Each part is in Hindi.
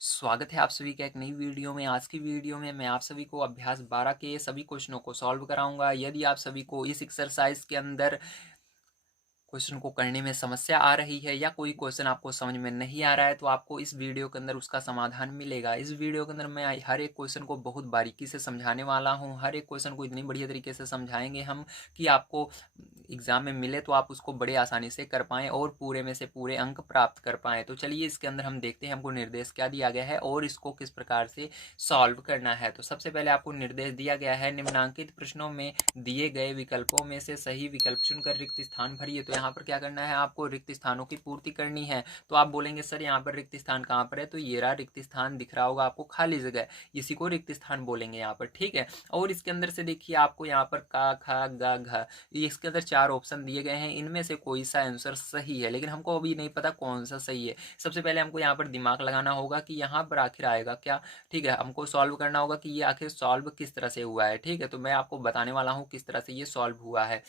स्वागत है आप सभी का एक नई वीडियो में। आज की वीडियो में मैं आप सभी को अभ्यास 12 के सभी क्वेश्चनों को सॉल्व कराऊंगा। यदि आप सभी को इस एक्सरसाइज के अंदर क्वेश्चन को करने में समस्या आ रही है या कोई क्वेश्चन आपको समझ में नहीं आ रहा है तो आपको इस वीडियो के अंदर उसका समाधान मिलेगा। इस वीडियो के अंदर मैं हर एक क्वेश्चन को बहुत बारीकी से समझाने वाला हूँ। हर एक क्वेश्चन को इतनी बढ़िया तरीके से समझाएंगे हम कि आपको एग्जाम में मिले तो आप उसको बड़े आसानी से कर पाएँ और पूरे में से पूरे अंक प्राप्त कर पाएँ। तो चलिए इसके अंदर हम देखते हैं हमको निर्देश क्या दिया गया है और इसको किस प्रकार से सॉल्व करना है। तो सबसे पहले आपको निर्देश दिया गया है, निम्नांकित प्रश्नों में दिए गए विकल्पों में से सही विकल्प चुनकर रिक्त स्थान भरिए। तो यहाँ पर क्या करना है, आपको रिक्त स्थानों की पूर्ति करनी है। तो आप बोलेंगे सर यहाँ पर रिक्त स्थान कहाँ पर है, तो ये रहा रिक्त स्थान दिख रहा होगा आपको, खाली जगह, इसी को रिक्त स्थान बोलेंगे यहाँ पर, ठीक है। और इसके अंदर से देखिए आपको यहाँ पर का खा गा घ, इसके अंदर 4 ऑप्शन दिए गए हैं। इनमें से कोई सा आंसर सही है, लेकिन हमको अभी नहीं पता कौन सा सही है। सबसे पहले हमको यहाँ पर दिमाग लगाना होगा कि यहाँ पर आखिर आएगा क्या, ठीक है। हमको सॉल्व करना होगा कि ये आखिर सॉल्व किस तरह से हुआ है, ठीक है। तो मैं आपको बताने वाला हूँ किस तरह से ये सॉल्व हुआ है।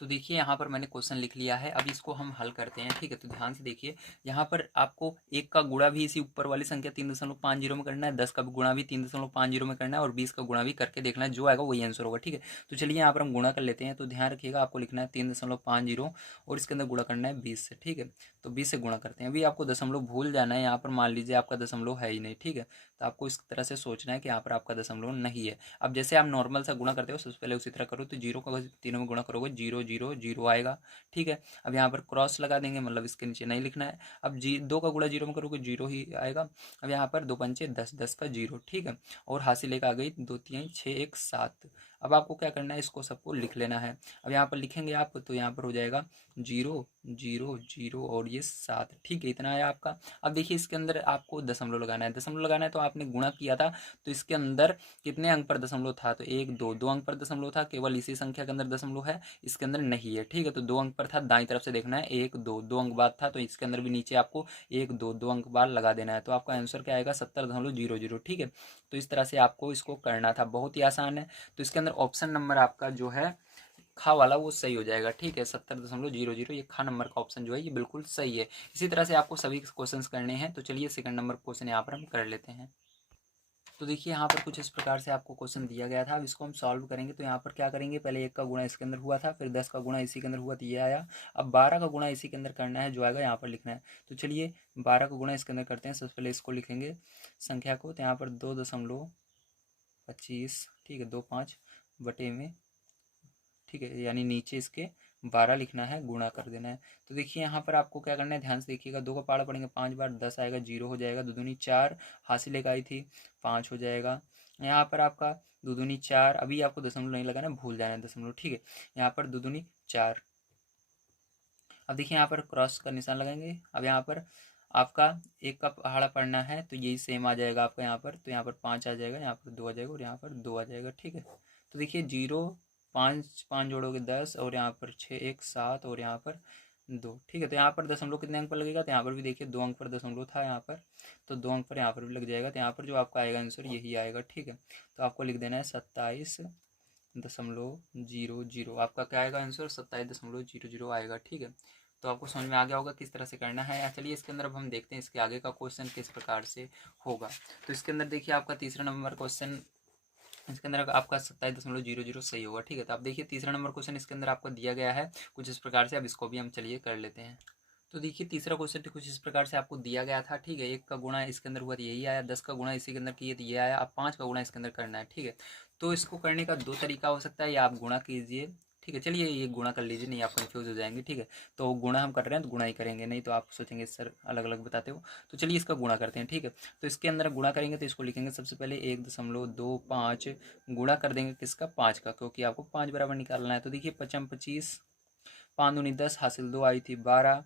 तो देखिए यहाँ पर मैंने क्वेश्चन लिख लिया है, अब इसको हम हल करते हैं, ठीक है। तो ध्यान से देखिए, यहाँ पर आपको एक का गुणा भी इसी ऊपर वाली संख्या 3.50 में करना है, 10 का गुणा भी 3.50 में करना है और 20 का गुणा भी करके देखना है, जो आएगा वही आंसर होगा, ठीक है। तो चलिए यहाँ पर हम गुणा कर लेते हैं। तो ध्यान रखिएगा, आपको लिखना है 3.50 और इसके अंदर गुणा करना है 20 से, ठीक है। तो 20 से गुणा करते हैं। अभी आपको दशमलव भूल जाना है, यहाँ पर मान लीजिए आपका दशमलव है ही नहीं, ठीक है। तो आपको इस तरह से सोचना है कि यहाँ पर आपका दशमलव नहीं है। अब जैसे आप नॉर्मल सा गुणा करते हो सबसे पहले उसी तरह करो। तो जीरो का तीनों में गुणा करोगे, जीरो जीरो जीरो आएगा, ठीक है। अब यहाँ पर क्रॉस लगा देंगे, मतलब इसके नीचे नहीं लिखना है। अब जी 2 का गुणा जीरो में करोगे, जीरो ही आएगा। अब यहाँ पर 2 पंचे 10, 10 का जीरो, ठीक है। और हासिल एक आ गई, 2 3 6 1 7। अब आपको क्या करना है, इसको सबको लिख लेना है। अब यहाँ पर लिखेंगे आप तो यहाँ पर हो जाएगा जीरो जीरो जीरो और ये 7, ठीक है। इतना है आपका। अब देखिए इसके अंदर आपको दशमलव लगाना है, दशमलव लगाना है। तो आपने गुणा किया था तो इसके अंदर कितने अंक पर दशमलव था, तो एक दो, 2 अंक पर दशमलव था, केवल इसी संख्या के अंदर दशमलव है, इसके अंदर नहीं है, ठीक है। तो 2 अंक पर था, दाईं तरफ से देखना है, एक दो, 2 अंक बाद था, तो इसके अंदर भी नीचे आपको एक दो, 2 अंक बाद लगा देना है। तो आपका आंसर क्या आएगा, 70.00, ठीक है। तो इस तरह से आपको इसको करना था, बहुत ही आसान है। तो इसके अंदर ऑप्शन नंबर आपका जो है खा वाला वो सही हो जाएगा, ठीक है। 70.00, ये खा नंबर का ऑप्शन जो है ये बिल्कुल सही है। इसी तरह से आपको सभी क्वेश्चंस करने हैं। तो चलिए सेकंड नंबर क्वेश्चन यहाँ पर हम कर लेते हैं। तो देखिए यहाँ पर कुछ इस प्रकार से आपको क्वेश्चन दिया गया था। अब इसको हम सॉल्व करेंगे। तो यहाँ पर क्या करेंगे, पहले 1 का गुणा इसके अंदर हुआ था, फिर 10 का गुणा इसी के अंदर हुआ तो ये आया। अब 12 का गुणा इसी के अंदर करना है, जो आएगा यहाँ पर लिखना है। तो चलिए 12 का गुणा इसके अंदर करते हैं। सबसे पहले इसको लिखेंगे संख्या को, तो यहाँ पर 2.25, ठीक है, 25 बटे में, ठीक है, यानी नीचे इसके 12 लिखना है, गुणा कर देना है। तो देखिए यहाँ पर आपको क्या करना है, ध्यान से देखिएगा। 2 का पाड़ा पड़ेंगे 5 बार, 10 आएगा, जीरो हो जाएगा। दो दूनी 4, हासिल एक आई थी, 5 हो जाएगा। यहाँ पर आपका दो दूनी 4, अभी आपको दशमलव नहीं लगाना, भूल जाना है दशमलव, ठीक है। यहाँ पर दो दूनी 4। अब देखिए यहाँ पर क्रॉस का निशान लगाएंगे। अब यहाँ पर आपका एक का पहाड़ा पड़ना है, तो यही सेम आ जाएगा आपका यहाँ पर। तो यहाँ पर 5 आ जाएगा, यहाँ पर 2 आ जाएगा और यहाँ पर 2 आ जाएगा, ठीक है। तो देखिए 0 5 5 जोड़ोगे 10 और यहाँ पर 6 1 7 और यहाँ पर 2, ठीक है। तो यहाँ पर दशमलव कितने अंक पर लगेगा, तो यहाँ पर भी देखिए 2 अंक पर दशमलव था यहाँ पर, तो 2 अंक पर यहाँ पर भी लग जाएगा। तो यहाँ पर जो आपका आएगा आंसर यही आएगा, ठीक है। तो आपको लिख देना है 27.00, आपका क्या आएगा आंसर, 27.00 आएगा, ठीक है। तो आपको समझ में आ गया होगा किस तरह से करना है। चलिए इसके अंदर अब हम देखते हैं इसके आगे का क्वेश्चन किस प्रकार से होगा। तो इसके अंदर देखिए आपका तीसरा नंबर क्वेश्चन, इसके अंदर आपका 27.00 सही होगा, ठीक है। तो आप देखिए तीसरा नंबर क्वेश्चन इसके अंदर आपको दिया गया है कुछ इस प्रकार से। अब इसको भी हम चलिए कर लेते हैं। तो देखिए तीसरा क्वेश्चन कुछ इस प्रकार से आपको दिया गया था, ठीक है। 1 का गुणा इसके अंदर हुआ तो यही आया, 10 का गुणा इसी के अंदर किए तो ये आया। अब 5 का गुणा इसके अंदर करना है, ठीक है। तो इसको करने का दो तरीका हो सकता है, या आप गुणा कीजिए, ठीक है। चलिए ये गुणा कर लीजिए, नहीं आप कंफ्यूज हो जाएंगे, ठीक है। तो गुणा हम कर रहे हैं तो गुणा ही करेंगे, नहीं तो आप सोचेंगे सर अलग अलग बताते हो। तो चलिए इसका गुणा करते हैं, ठीक है। तो इसके अंदर गुणा करेंगे तो इसको लिखेंगे सबसे पहले 1.25 गुणा कर देंगे किसका, 5 का, क्योंकि आपको 5 बराबर निकालना है। तो देखिए 5 25, 5 दूनी 10, हासिल 2 आई थी 12,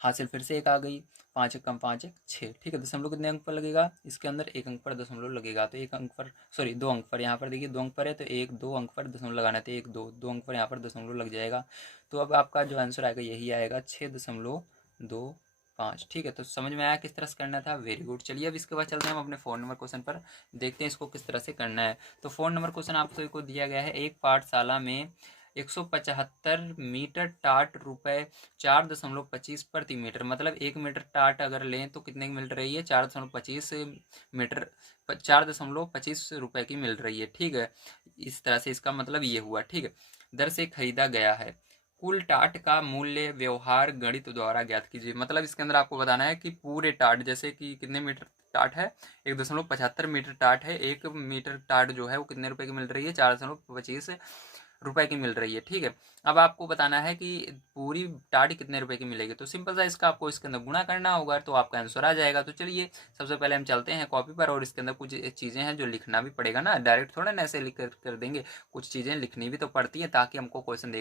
हासिल फिर से एक आ गई, 5 एक कम 5 एक 6, ठीक है। दशमलव कितने अंक पर लगेगा, इसके अंदर 1 अंक पर दशमलव लगेगा। तो 1 अंक पर, सॉरी 2 अंक पर, यहाँ पर देखिए 2 अंक पर है तो 1 2 अंक पर दशमलव लगाना है, तो 1 2 2 अंक पर यहाँ पर दशमलव लग जाएगा। तो अब आपका जो आंसर आएगा यही आएगा, 6.25, ठीक है। तो समझ में आया किस तरह से करना था, वेरी गुड। चलिए अब इसके बाद चलते हैं हम अपने 4 नंबर क्वेश्चन पर, देखते हैं इसको किस तरह से करना है। तो 4 नंबर क्वेश्चन आप सभी को दिया गया है, एक पाठशाला में 175 मीटर टाट रुपए 4.25 प्रति मीटर। मतलब 1 मीटर टाट अगर लें तो कितने की मिल रही है? 4.25 मीटर, 4.25 रुपए की मिल रही है। ठीक है, इस तरह से इसका मतलब ये हुआ। ठीक है, दर से खरीदा गया है। कुल टाट का मूल्य व्यवहार गणित द्वारा ज्ञात कीजिए। मतलब इसके अंदर आपको बताना है कि पूरे टाट, जैसे कि कितने मीटर टाट है? 1.75 मीटर टाट है। 1 मीटर टाट जो है वो कितने रुपए की मिल रही है? 4.25 रुपए की मिल रही है। ठीक है, अब आपको बताना है कि पूरी टाट कितने रुपए की मिलेगी। तो सिंपल सा इसका आपको इसके अंदर गुणा करना होगा तो आपका आंसर आ जाएगा। तो चलिए सबसे पहले हम चलते हैं कॉपी पर, और इसके अंदर कुछ चीज़ें हैं जो लिखना भी पड़ेगा ना, डायरेक्ट थोड़ा ना ऐसे लिख कर देंगे, कुछ चीज़ें लिखनी भी तो पड़ती है ताकि हमको क्वेश्चन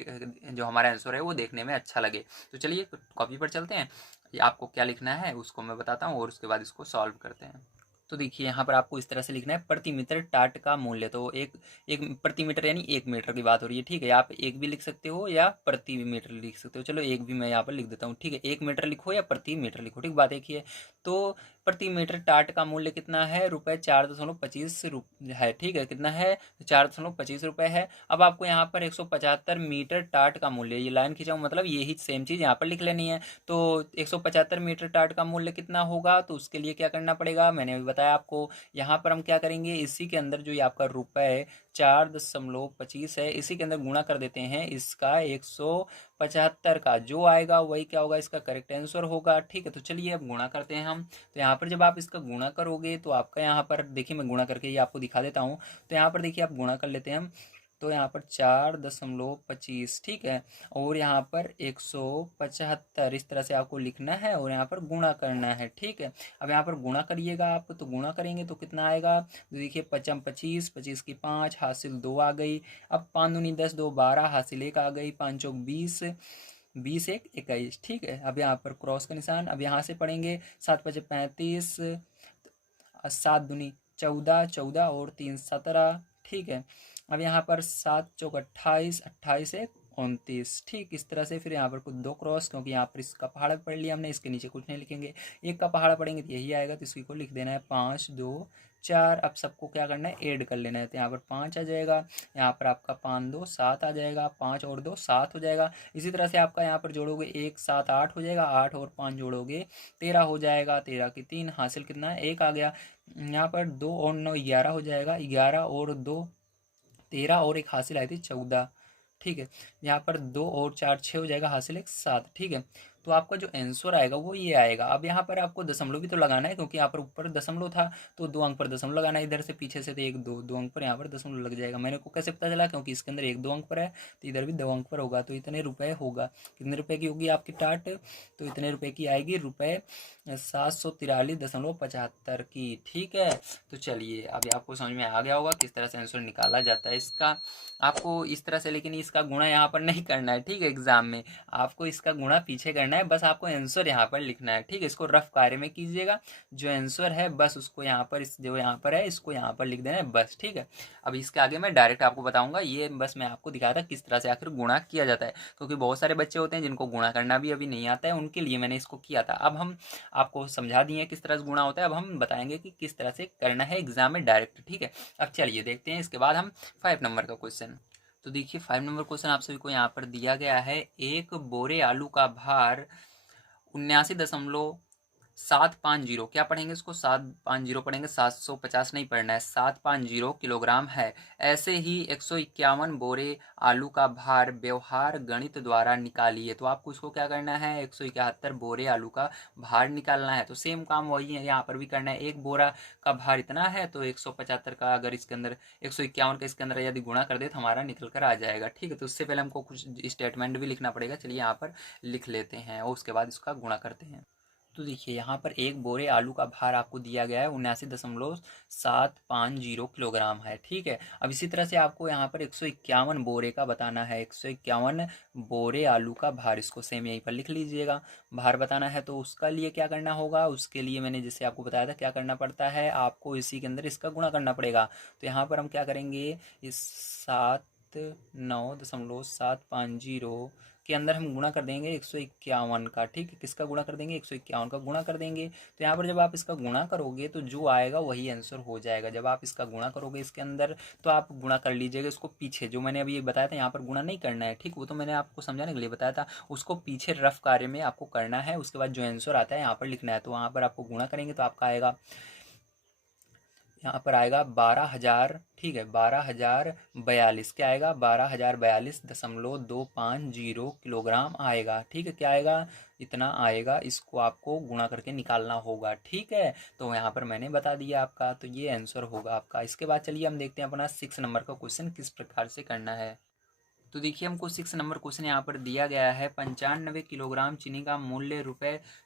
जो हमारा आंसर है वो देखने में अच्छा लगे। तो चलिए कॉपी पर चलते हैं, आपको क्या लिखना है उसको मैं बताता हूँ और उसके बाद इसको सॉल्व करते हैं। तो देखिए यहाँ पर आपको इस तरह से लिखना है, प्रति मीटर टाट का मूल्य। तो एक एक प्रति मीटर यानी 1 मीटर की बात हो रही है। ठीक है, आप एक भी लिख सकते हो या प्रति मीटर लिख सकते हो। चलो एक भी मैं यहाँ पर लिख देता हूँ। ठीक है, 1 मीटर लिखो या प्रति मीटर लिखो, ठीक, बात एक ही है। तो प्रति मीटर टाट का मूल्य कितना है? रुपये 4.25 है। ठीक है, कितना है? 4.25 रुपये है। अब आपको यहाँ पर 175 मीटर टाट का मूल्य, ये लाइन खिंचाऊँ मतलब यही सेम चीज़ यहाँ पर लिख लेनी है। तो 175 मीटर टाट का मूल्य कितना होगा? तो उसके लिए क्या करना पड़ेगा, मैंने अभी बताया आपको। यहाँ पर हम क्या करेंगे, इसी के अंदर जो ये आपका रुपये 4.25 है, इसी के अंदर गुणा कर देते हैं इसका 175 का। जो आएगा वही क्या होगा? इसका करेक्ट आंसर होगा। ठीक है, तो चलिए अब गुणा करते हैं हम। तो यहाँ पर जब आप इसका गुणा करोगे तो आपका यहाँ पर देखिए, मैं गुणा करके ये आपको दिखा देता हूँ। तो यहाँ पर देखिए आप गुणा कर लेते हैं हम। तो यहाँ पर 4.25, ठीक है, और यहाँ पर 175, इस तरह से आपको लिखना है और यहाँ पर गुणा करना है। ठीक है, अब यहाँ पर गुणा करिएगा आप, तो गुणा करेंगे तो कितना आएगा? तो देखिए 55 25, 25 की 5, हासिल 2 आ गई। अब 5 दूनी 10, 2 12, हासिल 1 आ गई। 5 चौक 20, 20 1 21। ठीक है, अब यहाँ पर क्रॉस का निशान। अब यहाँ से पढ़ेंगे 7 5 35, 7 दूनी 14, 14 और 3 17। ठीक है, अब यहाँ पर 7 चौक 28, 28 1 29। ठीक, इस तरह से फिर यहाँ पर कुछ दो क्रॉस, क्योंकि यहाँ पर इसका पहाड़ा पढ़ लिया हमने, इसके नीचे कुछ नहीं लिखेंगे। एक का पहाड़ा पढ़ेंगे तो यही आएगा, तो इसी को लिख देना है 5 2 4। अब सबको क्या करना है? ऐड कर लेना है। तो यहाँ पर 5 आ जाएगा, यहाँ पर आपका 5 2 7 आ जाएगा, 5 और 2 7 हो जाएगा। इसी तरह से आपका यहाँ पर जोड़ोगे 1 7 8 हो जाएगा, 8 और 5 जोड़ोगे 13 हो जाएगा, 13 की 3, हासिल कितना है? 1 आ गया। यहाँ पर 2 और 9 11 हो जाएगा, 11 और 2 13 और एक हासिल आई थी 14। ठीक है, यहाँ पर 2 और 4 6 हो जाएगा, हासिल एक 7। ठीक है, तो आपका जो आंसर आएगा वो ये आएगा। अब यहाँ पर आपको दशमलव भी तो लगाना है, क्योंकि यहाँ पर ऊपर दशमलव था तो 2 अंक पर दशमलव लगाना है। इधर से पीछे से तो 1 2 2 अंक पर यहाँ पर दशमलव लग जाएगा। मैंने को कैसे पता चला? क्योंकि इसके अंदर 1 2 अंक पर है तो इधर भी 2 अंक पर होगा, तो इतने रुपए होगा। कितने रुपए की होगी आपकी टाट? तो इतने रुपए की आएगी, रुपये 743.75 की। ठीक है, तो चलिए अभी आपको समझ में आ गया होगा किस तरह से आंसर निकाला जाता है इसका। आपको इस तरह से, लेकिन इसका गुणा यहाँ पर नहीं करना है। ठीक है, एग्जाम में आपको इसका गुणा पीछे करना है, बस आपको आंसर यहाँ पर लिखना है। ठीक है, इसको रफ कार्य में कीजिएगा, जो आंसर है बस उसको यहाँ पर, इस जो यहाँ पर है इसको यहाँ पर लिख देना है बस। ठीक है, अब इसके आगे मैं डायरेक्ट आपको बताऊंगा। ये बस मैं आपको दिखाया था किस तरह से आखिर गुणा किया जाता है, क्योंकि बहुत सारे बच्चे होते हैं जिनको गुणा करना भी अभी नहीं आता है, उनके लिए मैंने इसको किया था। अब हम आपको समझा दिए किस तरह से गुणा होता है, अब हम बताएंगे कि किस तरह से करना है एग्जाम में डायरेक्ट। ठीक है, अब चलिए देखते हैं इसके बाद हम 5 नंबर का क्वेश्चन। तो देखिए 5 नंबर क्वेश्चन आप सभी को यहाँ पर दिया गया है। एक बोरे आलू का भार 79.750, क्या पढ़ेंगे इसको? 750 पढ़ेंगे, 750 नहीं पढ़ना है, 750 किलोग्राम है। ऐसे ही 151 बोरे आलू का भार व्यवहार गणित द्वारा निकालिए। तो आपको इसको क्या करना है? 171 बोरे आलू का भार निकालना है। तो सेम काम वही है, यहाँ पर भी करना है। एक बोरा का भार इतना है तो 175 का अगर इसके अंदर 151 का इसके अंदर यदि गुणा कर दे तो हमारा निकल कर आ जाएगा। ठीक है, तो उससे पहले हमको कुछ स्टेटमेंट भी लिखना पड़ेगा। चलिए यहाँ पर लिख लेते हैं और उसके बाद इसका गुणा करते हैं। तो देखिए यहाँ पर एक बोरे आलू का भार आपको दिया गया है 79.750 किलोग्राम है। ठीक है, अब इसी तरह से आपको यहाँ पर 151 बोरे का बताना है। 151 बोरे आलू का भार, इसको सेम यहीं पर लिख लीजिएगा। भार बताना है तो उसका लिए क्या करना होगा? उसके लिए मैंने जैसे आपको बताया था क्या करना पड़ता है, आपको इसी के अंदर इसका गुणा करना पड़ेगा। तो यहाँ पर हम क्या करेंगे, इस 79.750 के अंदर हम गुणा कर देंगे 151 का, ठीक है। किसका गुणा कर देंगे? 151 का गुणा कर देंगे। तो यहाँ पर जब आप इसका गुणा करोगे तो जो आएगा वही आंसर हो जाएगा। जब आप इसका गुणा करोगे इसके अंदर तो आप गुणा कर लीजिएगा इसको पीछे, जो मैंने अभी बताया था यहाँ पर गुणा नहीं करना है, ठीक। वो तो मैंने आपको समझाने के लिए बताया था, उसको पीछे रफ कार्य में आपको करना है। उसके बाद जो आंसर आता है यहाँ पर लिखना है। तो वहाँ पर आपको गुणा करेंगे तो आपका आएगा, यहाँ पर आएगा 12,000, ठीक है, 12,042। क्या आएगा? 12,042.250 किलोग्राम आएगा, ठीक है। क्या आएगा? इतना आएगा। इसको आपको गुणा करके निकालना होगा, ठीक है। तो यहाँ पर मैंने बता दिया आपका, तो ये आंसर होगा आपका। इसके बाद चलिए हम देखते हैं अपना 6 नंबर का क्वेश्चन किस प्रकार से करना है। तो देखिए हमको 6 नंबर क्वेश्चन यहाँ पर दिया गया है। 95 किलोग्राम चीनी का मूल्य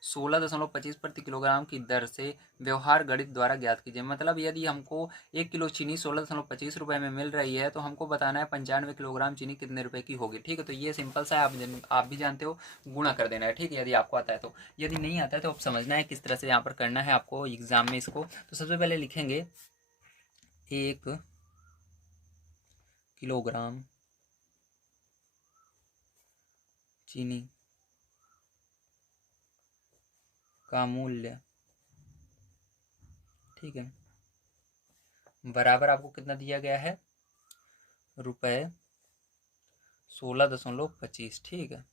₹16.25 प्रति किलोग्राम की दर से व्यवहार गणित द्वारा ज्ञात कीजिए। मतलब यदि हमको 1 किलो चीनी 16.25 रुपये में मिल रही है तो हमको बताना है 95 किलोग्राम चीनी कितने रुपए की होगी, ठीक है। तो ये सिंपल सा है, आप भी जानते हो, गुणा कर देना है, ठीक है, यदि आपको आता है तो। यदि नहीं आता है तो आप समझना है किस तरह से यहाँ पर करना है आपको एग्जाम में इसको। तो सबसे पहले लिखेंगे 1 किलोग्राम चीनी का मूल्य, ठीक है, बराबर आपको कितना दिया गया है? ₹16.25, ठीक है,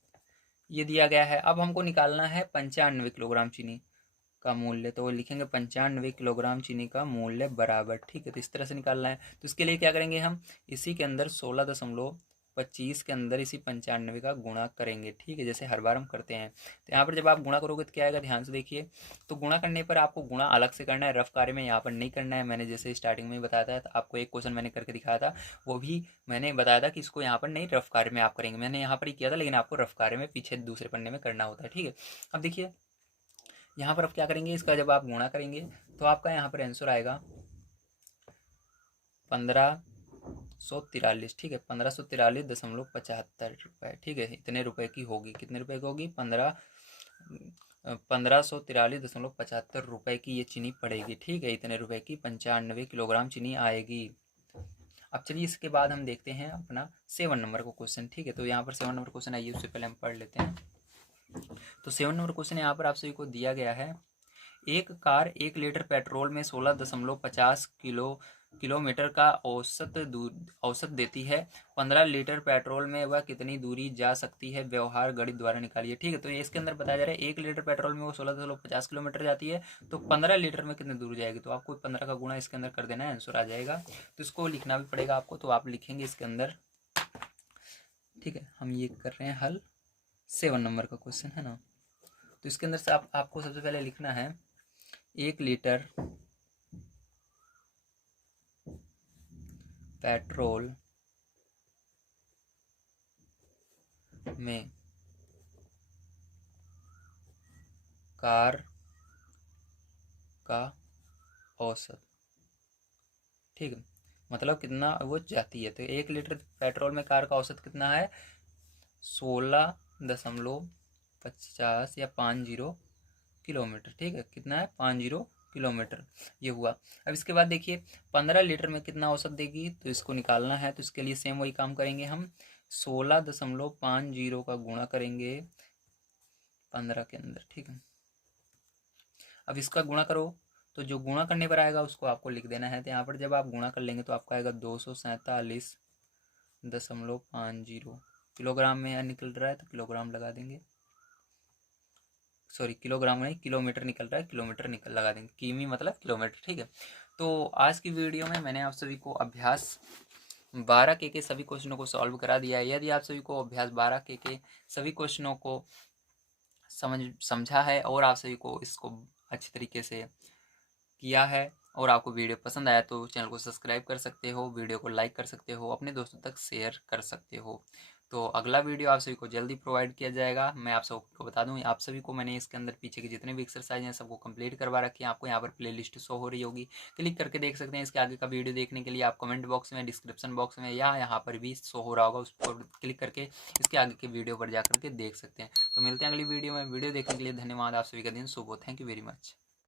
ये दिया गया है। अब हमको निकालना है 95 किलोग्राम चीनी का मूल्य। तो वो लिखेंगे 95 किलोग्राम चीनी का मूल्य बराबर, ठीक है। तो इस तरह से निकालना है। तो इसके लिए क्या करेंगे हम? इसी के अंदर 16.25 के अंदर इसी 95 का गुणा करेंगे, ठीक है, जैसे हर बार हम करते हैं। तो यहाँ पर जब आप गुणा करोगे तो क्या आएगा? ध्यान से देखिए। तो गुणा करने पर आपको गुणा अलग से करना है, रफ कार्य में यहाँ पर नहीं करना है। मैंने जैसे स्टार्टिंग में बताया था, तो आपको एक क्वेश्चन मैंने करके दिखाया था, वो भी मैंने बताया था कि इसको यहाँ पर नहीं रफ कार्य में आप करेंगे। मैंने यहाँ पर ही किया था, लेकिन आपको रफ कार्य में पीछे दूसरे पन्ने में करना होता है, ठीक है। अब देखिए यहाँ पर अब क्या करेंगे, इसका जब आप गुणा करेंगे तो आपका यहाँ पर आंसर आएगा 1543, ठीक है, 1543.75 रुपये, ठीक है। इतने रुपए की होगी। कितने रुपए की होगी? 1543.75 रुपये की ये चीनी पड़ेगी, ठीक है। इतने रुपए की 95 किलोग्राम चीनी आएगी। अब चलिए इसके बाद हम देखते हैं अपना 7 नंबर का क्वेश्चन, ठीक है। तो यहाँ पर 7 नंबर क्वेश्चन आइए, उससे पहले हम पढ़ लेते हैं। तो 7 नंबर क्वेश्चन यहाँ पर आप सभी को दिया गया है। एक कार 1 लीटर पेट्रोल में 16.50 किलोमीटर का औसत देती है। 15 लीटर पेट्रोल में वह कितनी दूरी जा सकती है? व्यवहार गणित द्वारा निकालिए, ठीक है। तो ये इसके अंदर बताया जा रहा है 1 लीटर पेट्रोल में वो 16.50 किलोमीटर जाती है, तो 15 लीटर में कितनी दूर जाएगी? तो आपको 15 का गुणा इसके अंदर कर देना है, आंसर आ जाएगा। तो इसको लिखना भी पड़ेगा आपको, तो आप लिखेंगे इसके अंदर, ठीक है। हम ये कर रहे हैं हल 7 नंबर का क्वेश्चन है ना। तो इसके अंदर से आपको सबसे पहले लिखना है 1 लीटर पेट्रोल में कार का औसत, ठीक है, मतलब कितना वो जाती है। तो 1 लीटर पेट्रोल में कार का औसत कितना है? 16.50 या 50 किलोमीटर, ठीक है। कितना है? 50 किलोमीटर, ये हुआ। अब इसके बाद देखिए 15 लीटर में कितना औसत देगी, तो इसको निकालना है। तो इसके लिए सेम वही काम करेंगे हम, 16.50 का गुणा करेंगे 15 के अंदर, ठीक है। अब इसका गुणा करो तो जो गुणा करने पर आएगा उसको आपको लिख देना है। तो यहाँ पर जब आप गुणा कर लेंगे तो आपका आएगा 247.50 किलोग्राम में निकल रहा है, तो किलोग्राम लगा देंगे। सॉरी, किलोग्राम नहीं, किलोमीटर निकल रहा है, किलोमीटर निकल लगा देंगे। किमी मतलब किलोमीटर, ठीक है। तो आज की वीडियो में मैंने आप सभी को अभ्यास 12 के सभी क्वेश्चनों को सॉल्व करा दिया है। यदि आप सभी को अभ्यास 12 के सभी क्वेश्चनों को समझा है और आप सभी को इसको अच्छी तरीके से किया है और आपको वीडियो पसंद आया तो चैनल को सब्सक्राइब कर सकते हो, वीडियो को लाइक कर सकते हो, अपने दोस्तों तक शेयर कर सकते हो। तो अगला वीडियो आप सभी को जल्दी प्रोवाइड किया जाएगा। मैं आप सबको बता दूं, आप सभी को मैंने इसके अंदर पीछे के जितने भी एक्सरसाइज हैं सबको कंप्लीट करवा रखी है। आपको यहाँ पर प्लेलिस्ट शो हो रही होगी, क्लिक करके देख सकते हैं। इसके आगे का वीडियो देखने के लिए आप कमेंट बॉक्स में, डिस्क्रिप्शन बॉक्स में या यहाँ पर भी शो हो रहा होगा, उस पर क्लिक करके इसके आगे के वीडियो पर जा करके देख सकते हैं। तो मिलते हैं अगली वीडियो में। वीडियो देखने के लिए धन्यवाद। आप सभी का दिन शुभ हो। Thank you very much.